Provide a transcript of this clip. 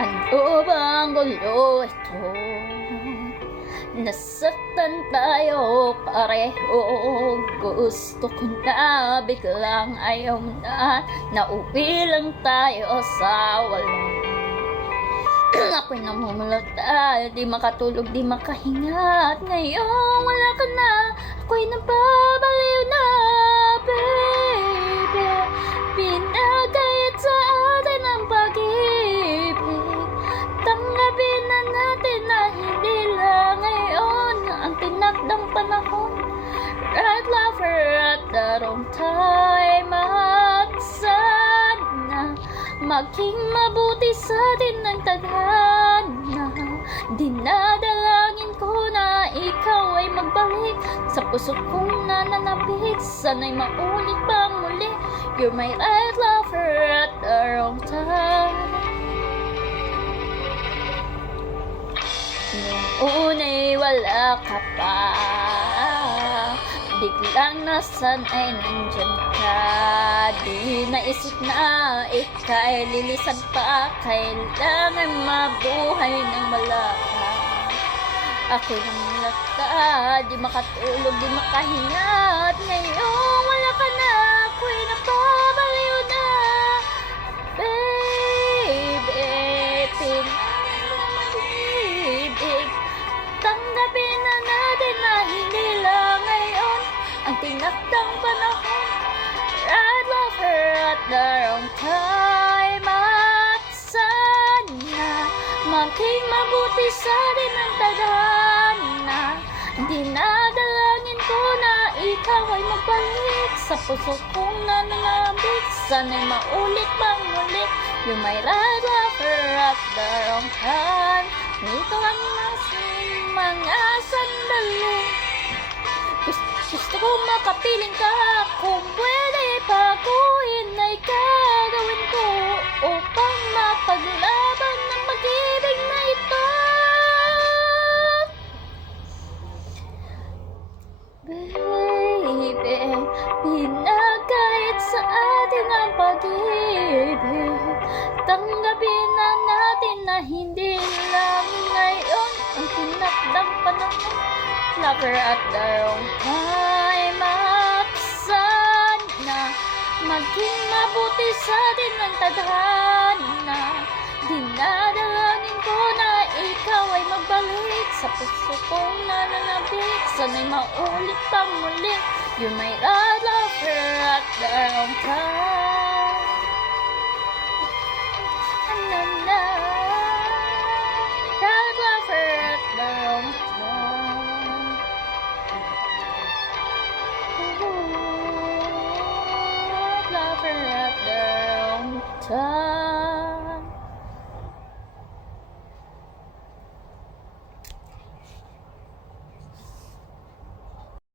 Ano bang gulo ito? Nasaktan tayo pareho. Gusto ko na biglang ayaw na. Nauwi lang tayo sa walang. Ako'y namumulata, di makatulog, di makahinga. At ngayon wala ka na, ako'y nababaliw na. Baby, pinagkait sa atin ang pag-ibig. Tanggapin na natin na hindi lang ngayon ang tinakdang panahon. Right lover at the wrong time. At sana maging mabuti sa atin ang tadhana. Dinadalangin ko na ikaw ay magbalik sa puso kong nananabik. Sana'y maulit pang muli. You're my right lover at the wrong time. Nung una'y wala ka pa, biglang nasan ay nandyan ka. Di naisip na ika'y lilisan pa. Kailangan mabuhay ng malaka. Ako'y namulata, di makatulog, di makahinga. At ngayon wala ka na, ako'y napabaliw na. Baby, pinag-ibig. Tanggapin na natin na hindi lang ngayon ang tinakdang panahon. Right lover at the wrong time. At sana maging mabuti sa atin ang tadhana. Dinadalangin ko na ikaw ay magbalik sa puso kong nananabik. Sana'y maulit pang muli. You're my right lover at the wrong time. Nito ang mga sandali. Gusto ko makapiling ka. Kung pwede baguhin ay gagawin ko upang mapaglaban ng pag-ibig na ito. Baby, pinagkait sa atin ang pag-ibig. Tanggapin na natin na hindi lang ngayon ang tinakdang panahon. Lover at the wrong time. At sana maging mabuti sa atin ang tadhana. Dinadalangin ko na ikaw ay magbalik sa puso kong nananabik. Sana'y maulit pang muli. You're my right lover at the wrong time. Na-na-na. Right lover at the wrong time. Ooh, right lover at the wrong time.